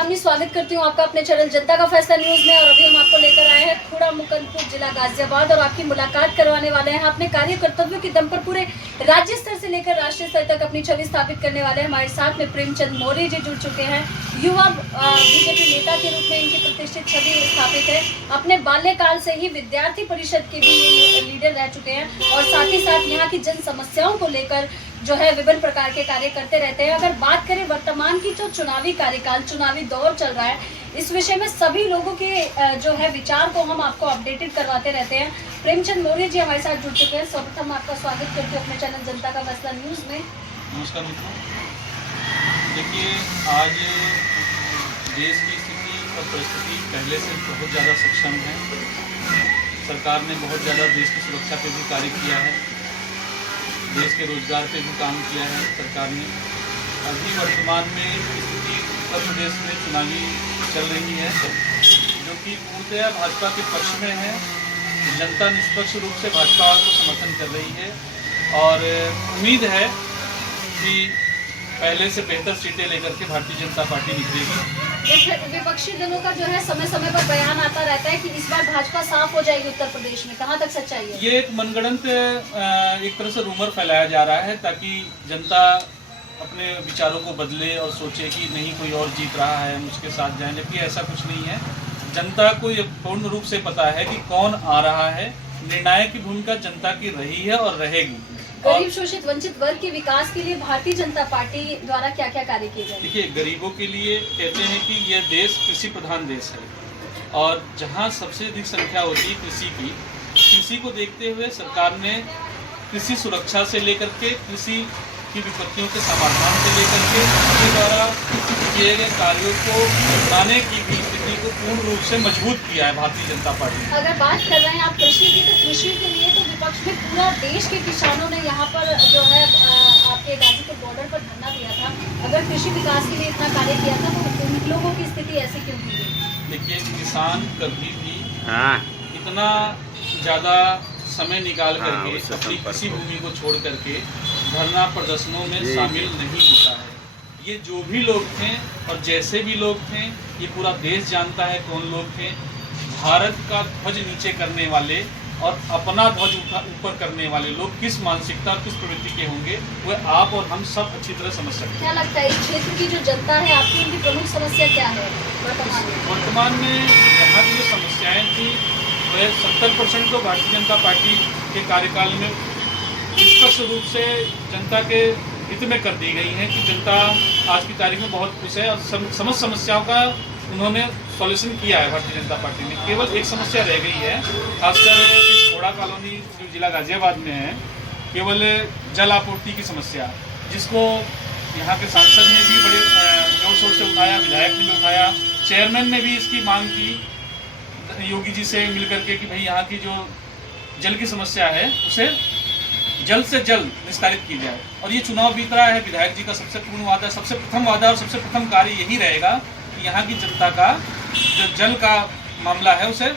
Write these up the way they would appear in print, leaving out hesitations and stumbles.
सलामी, स्वागत करती हूँ आपका अपने चैनल जनता का फैसला न्यूज में। और अभी हम आपको लेकर आए हैं खुड़ा मुकंदपुर जिला गाजियाबाद और आपकी मुलाकात करवाने वाले हैं। अपने कार्य कर्तव्यों के दम पर पूरे राज्य स्तर से लेकर राष्ट्रीय स्तर तक अपनी छवि स्थापित करने वाले हमारे साथ में प्रेमचंद मौर्य जी जुड़ चुके हैं। युवा बीजेपी नेता के रूप में इनकी प्रतिष्ठित छवि स्थापित है। अपने बाल्यकाल से ही विद्यार्थी परिषद के भी लीडर रह चुके हैं और साथ ही साथ यहाँ की जन समस्याओं को लेकर जो है विभिन्न प्रकार के कार्य करते रहते हैं। अगर बात करें वर्तमान की जो चुनावी कार्यकाल, चुनावी दौर चल रहा है, इस विषय में सभी लोगों के जो है विचार को हम आपको अपडेटेड करवाते रहते हैं। प्रेमचंद मौर्य जी हमारे साथ जुड़ चुके हैं। सर्वप्रथम आपका स्वागत करते हैं अपने चैनल जनता का फैसला न्यूज में। नमस्कार मित्रों, देखिए आज देश की स्थिति और परिस्थिति पहले से बहुत ज़्यादा सक्षम है। सरकार ने बहुत ज़्यादा देश की सुरक्षा पे भी कार्य किया है, देश के रोजगार पे भी काम किया है सरकार ने। अभी वर्तमान में स्थिति उत्तर प्रदेश में चुनावी चल रही है जो कि पूर्णतः भाजपा के पक्ष में है। जनता निष्पक्ष रूप से भाजपा को समर्थन कर रही है और उम्मीद है कि पहले से बेहतर सीटें लेकर के भारतीय जनता पार्टी निकलेगी। विपक्षी दलों का जो है समय समय पर बयान आता रहता है कि इस बार भाजपा साफ हो जाएगी उत्तर प्रदेश में, कहां तक सच्चाई है? ये एक मनगढ़ंत एक तरह से रूमर फैलाया जा रहा है ताकि जनता अपने विचारों को बदले और सोचे कि नहीं कोई और जीत रहा है, हम उसके साथ जाएं, जबकि ऐसा कुछ नहीं है। जनता को ये पूर्ण रूप से पता है कि कौन आ रहा है। निर्णायक की भूमिका जनता की रही है और रहेगी। गरीब शोषित वंचित वर्ग के विकास के लिए भारतीय जनता पार्टी द्वारा क्या क्या कार्य किए जाएंगे? देखिए, गरीबों के लिए कहते हैं कि यह देश कृषि प्रधान देश है और जहां सबसे अधिक संख्या होती है कृषि को देखते हुए सरकार ने कृषि सुरक्षा से लेकर के कृषि की विपत्तियों के समाधान से लेकर के उसके द्वारा किए गए कार्यों को अपनाने की भी स्थिति को पूर्ण रूप से मजबूत किया है भारतीय जनता पार्टी। अगर बात कर रहे हैं आप कृषि की, तो कृषि के लिए तो विपक्ष में पूरा देश के किसानों ने यहाँ पर जो है आपके गाजीपुर बॉर्डर पर धरना दिया था। अगर कृषि विकास के लिए इतना कार्य किया था तो उन लोगों की स्थिति ऐसी क्यों की गई? देखिए, किसान कभी भी इतना ज़्यादा समय निकाल करके अपनी कृषि भूमि को छोड़ करके धरना प्रदर्शनों में शामिल नहीं होता है। ये जो भी लोग थे और जैसे भी लोग थे, ये पूरा देश जानता है कौन लोग थे। भारत का ध्वज नीचे करने वाले और अपना ध्वज ऊपर करने वाले लोग किस मानसिकता किस प्रवृत्ति के होंगे, वह आप और हम सब अच्छी तरह समझ सकते हैं। क्या लगता है इस क्षेत्र की जो जनता है, आपकी उनकी प्रमुख समस्या क्या है वर्तमान में? यहाँ की जो समस्याएं थी वह 70% तो भारतीय जनता पार्टी के कार्यकाल में निष्पक्ष रूप से जनता के हित में कर दी गई हैं कि जनता आज की तारीख में बहुत खुश है और समस्त समस्याओं का उन्होंने सॉल्यूशन किया है भारतीय जनता पार्टी ने। केवल एक समस्या रह गई है, खासकर इस खोड़ा कॉलोनी जो जिला गाजियाबाद में है, केवल जल आपूर्ति की समस्या, जिसको यहाँ के सांसद ने भी बड़े जोर शोर से उठाया, विधायक ने भी उठाया, चेयरमैन ने भी इसकी मांग की योगी जी से मिलकर के कि भाई यहाँ की जो जल की समस्या है उसे जल्द से जल्द निस्तारित की जाए। और ये चुनाव बीत रहा है, विधायक जी का सबसे पूर्ण वादा, सबसे प्रथम वादा और सबसे प्रथम कार्य यही रहेगा कि यहाँ की जनता का जो जल का मामला है उसे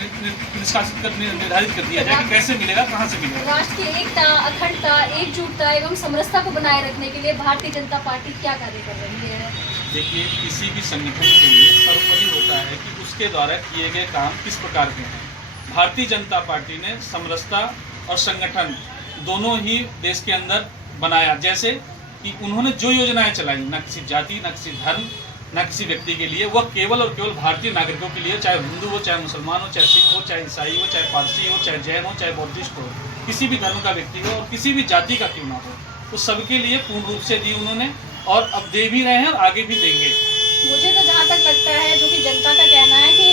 निष्कासित करने निर्धारित कर दिया जाए कि कैसे मिलेगा, कहाँ से मिलेगा। राष्ट्र की एकता, अखंडता, एकजुटता एवं समरसता को बनाए रखने के लिए भारतीय जनता पार्टी क्या कार्य कर रही है? देखिए, किसी भी संगठन के लिए सर्वोपरि होता है कि उसके द्वारा किए गए काम किस प्रकार के हैं। भारतीय जनता पार्टी ने समरसता और संगठन दोनों ही देश के अंदर बनाया। जैसे कि उन्होंने जो योजनाएं चलाई, न किसी जाति, न किसी धर्म, न किसी व्यक्ति के लिए, वह केवल और केवल भारतीय नागरिकों के लिए, चाहे हिंदू हो, चाहे मुसलमान हो, चाहे सिख हो, चाहे ईसाई हो, चाहे पारसी हो, चाहे जैन हो, चाहे बौद्धिस्ट हो, किसी भी धर्म का व्यक्ति हो और किसी भी जाति का क्यों ना हो, तो सबके लिए पूर्ण रूप से दी उन्होंने और अब दे भी रहे हैं और आगे भी देंगे। मुझे तो जहाँ तक लगता है, जो कि जनता का कहना है कि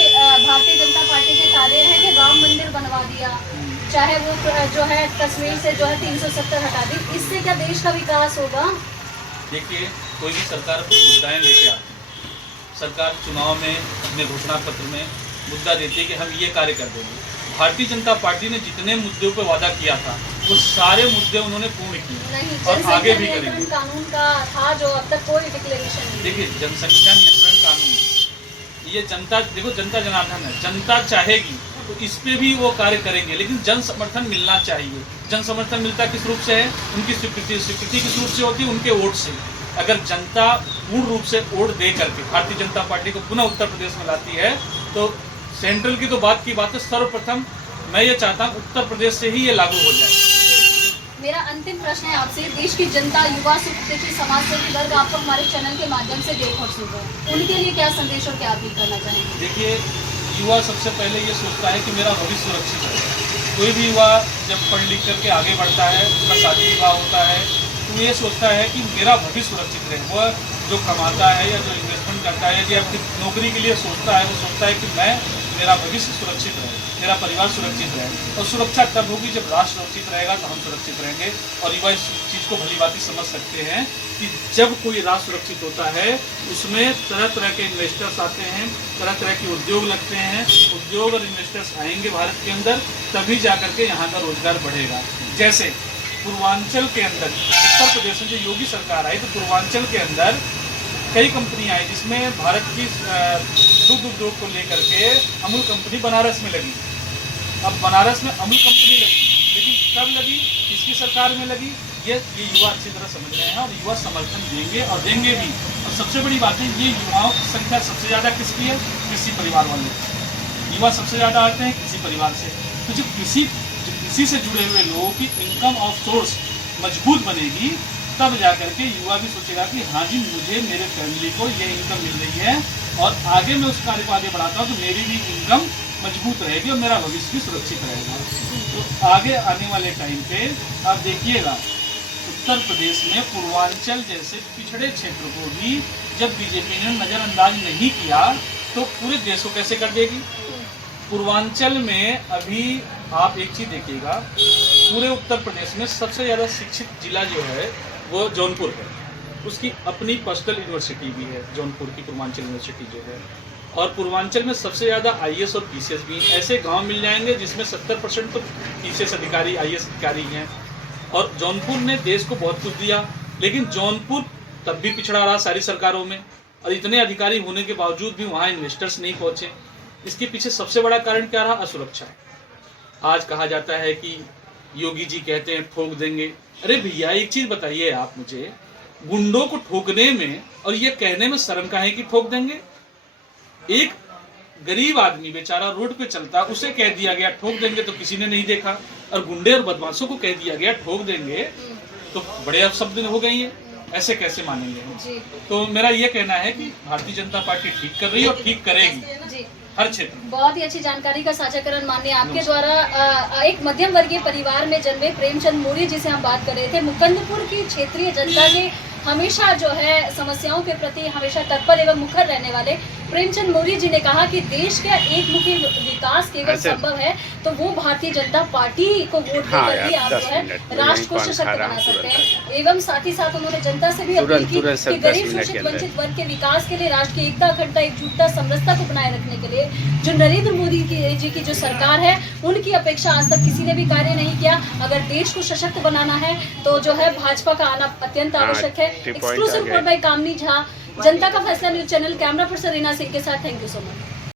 भारतीय जनता पार्टी के कार्य है कि राम मंदिर बनवा दिया, चाहे वो जो है कश्मीर से जो है 370 हटा दी, इससे क्या देश का विकास होगा? देखिए, कोई भी सरकार अपनी मुद्दाएं लेके आती है। सरकार चुनाव में अपने घोषणा पत्र में मुद्दा देती है कि हम ये कार्य कर देंगे। भारतीय जनता पार्टी ने जितने मुद्दों पर वादा किया था वो सारे मुद्दे उन्होंने पूर्ण किए और आगे भी करेंगे। कानून का था जो अब तक कोई डिक्लेरेशन नहीं। देखिए, जनसंख्या नियंत्रण कानून, ये जनता, देखो जनता जनार्दन है, जनता चाहेगी तो इस पे भी वो कार्य करेंगे, लेकिन जन समर्थन मिलना चाहिए। जन समर्थन मिलता किस रूप से है? उनकी स्वीकृति किस रूप से होती है? उनके वोट से। अगर जनता पूर्ण रूप से वोट दे करके भारतीय जनता पार्टी को पुनः उत्तर प्रदेश में लाती है तो सेंट्रल की तो बात की बात है, सर्वप्रथम मैं ये चाहता हूँ उत्तर प्रदेश से ही ये लागू हो जाए। मेरा अंतिम प्रश्न है आपसे, देश की जनता, युवा, सुप्रतिष्ठित समाजसेवी वर्ग आपको हमारे चैनल के माध्यम से देख और सुन रहे हैं, उनके लिए क्या संदेश और क्या अपील करना चाहेंगे? देखिए, युवा सबसे पहले ये सोचता है कि मेरा भविष्य सुरक्षित है। कोई भी युवा जब पढ़ लिख करके आगे बढ़ता है, उसका शादी विवाह होता है, तो ये सोचता है कि मेरा भविष्य सुरक्षित रहे। वह जो कमाता है या जो इन्वेस्टमेंट करता है या अपनी नौकरी के लिए सोचता है, वो सोचता है कि मेरा भविष्य सुरक्षित रहे, मेरा परिवार सुरक्षित रहे। और सुरक्षा तब होगी जब राष्ट्र सुरक्षित रहेगा तो हम सुरक्षित रहेंगे। और युवा इस चीज़ को भलीभांति समझ सकते हैं कि जब कोई राष्ट्र सुरक्षित होता है उसमें तरह तरह के इन्वेस्टर्स आते हैं, तरह तरह के उद्योग लगते हैं। उद्योग और इन्वेस्टर्स आएंगे भारत के अंदर, तभी जा करके यहाँ का रोजगार बढ़ेगा। जैसे पूर्वांचल के अंदर उत्तर प्रदेश में जो योगी सरकार आई तो पूर्वांचल के अंदर कई कंपनियां आई, जिसमें भारत की दुग्ध उद्योग को लेकर के अमूल कंपनी बनारस में लगी। अब बनारस में अमूल कंपनी लगी, लेकिन कब लगी, किसकी सरकार में लगी, ये युवा अच्छी तरह समझ रहे हैं और युवा समर्थन देंगे और देंगे भी। और सबसे बड़ी बात है, ये युवाओं की संख्या सबसे ज़्यादा किसकी है? कृषि परिवार वाले युवा सबसे ज़्यादा आते हैं कृषि परिवार से। तो जो कृषि से जुड़े हुए लोगों की इनकम ऑफ सोर्स मजबूत बनेगी, तब जा करके युवा भी सोचेगा कि हाँ जी, मुझे मेरे फैमिली को ये इनकम मिल रही है और आगे मैं उस कार्य को आगे बढ़ाता हूँ तो मेरी भी इनकम मजबूत रहेगी और मेरा भविष्य भी सुरक्षित रहेगा। तो आगे आने वाले टाइम पे आप देखिएगा, उत्तर प्रदेश में पूर्वांचल जैसे पिछड़े क्षेत्र को भी जब बीजेपी ने नज़रअंदाज नहीं किया तो पूरे देश को कैसे कर देगी। पूर्वांचल में अभी आप एक चीज़ देखिएगा, पूरे उत्तर प्रदेश में सबसे ज़्यादा शिक्षित जिला जो है वो जौनपुर है। उसकी अपनी पर्सनल यूनिवर्सिटी भी है, जौनपुर की पूर्वांचल यूनिवर्सिटी जो है। और पूर्वांचल में सबसे ज़्यादा आईएएस और पीसीएस भी ऐसे गांव मिल जाएंगे जिसमें 70% तो पीसीएस अधिकारी, आईएएस अधिकारी हैं। और जौनपुर ने देश को बहुत कुछ दिया, लेकिन जौनपुर तब भी पिछड़ा रहा सारी सरकारों में, और इतने अधिकारी होने के बावजूद भी वहाँ इन्वेस्टर्स नहीं पहुँचे। इसके पीछे सबसे बड़ा कारण क्या रहा? असुरक्षा। आज कहा जाता है कि योगी जी कहते हैं ठोक देंगे। अरे भैया, एक चीज बताइए आप मुझे, गुंडों को ठोकने में और ये कहने में शर्म का है कि ठोक देंगे? एक गरीब आदमी बेचारा रोड पे चलता, उसे कह दिया गया ठोक देंगे तो किसी ने नहीं देखा, और गुंडे और बदमाशों को कह दिया गया ठोक देंगे तो बड़े अपशब्द हो गई है। ऐसे कैसे मानेंगे हम? तो मेरा ये कहना है कि भारतीय जनता पार्टी ठीक कर रही है और ठीक करेगी हर क्षेत्र। बहुत ही अच्छी जानकारी का साझाकरण माननीय आपके द्वारा। एक मध्यम वर्गीय परिवार में जन्मे प्रेमचंद मौर्य जिसे हम बात कर रहे थे, मुकुंदपुर की क्षेत्रीय जनता के हमेशा जो है समस्याओं के प्रति हमेशा तत्पर एवं मुखर रहने वाले प्रेमचंद मौर्य जी ने कहा कि देश का एक मुखी विकास केवल संभव है तो वो भारतीय जनता पार्टी को वोट देकर ही आप जो है राष्ट्र को सशक्त बना सकते हैं। एवं साथ ही साथ उन्होंने जनता से भी अपील की कि गरीब शोषित वंचित वर्ग के विकास के लिए, राष्ट्र की एकता, अखंडता, एकजुटता, समरसता को बनाए रखने के लिए जो नरेंद्र मोदी जी की जो सरकार है उनकी अपेक्षा आज तक किसी ने भी कार्य नहीं किया। अगर देश को सशक्त बनाना है तो जो है भाजपा का आना अत्यंत आवश्यक है। एक्सक्लूसिव रिपोर्ट बाय कामनी झा, जनता का फैसला news channel, camera person Reena Singh के साथ। Thank you so much.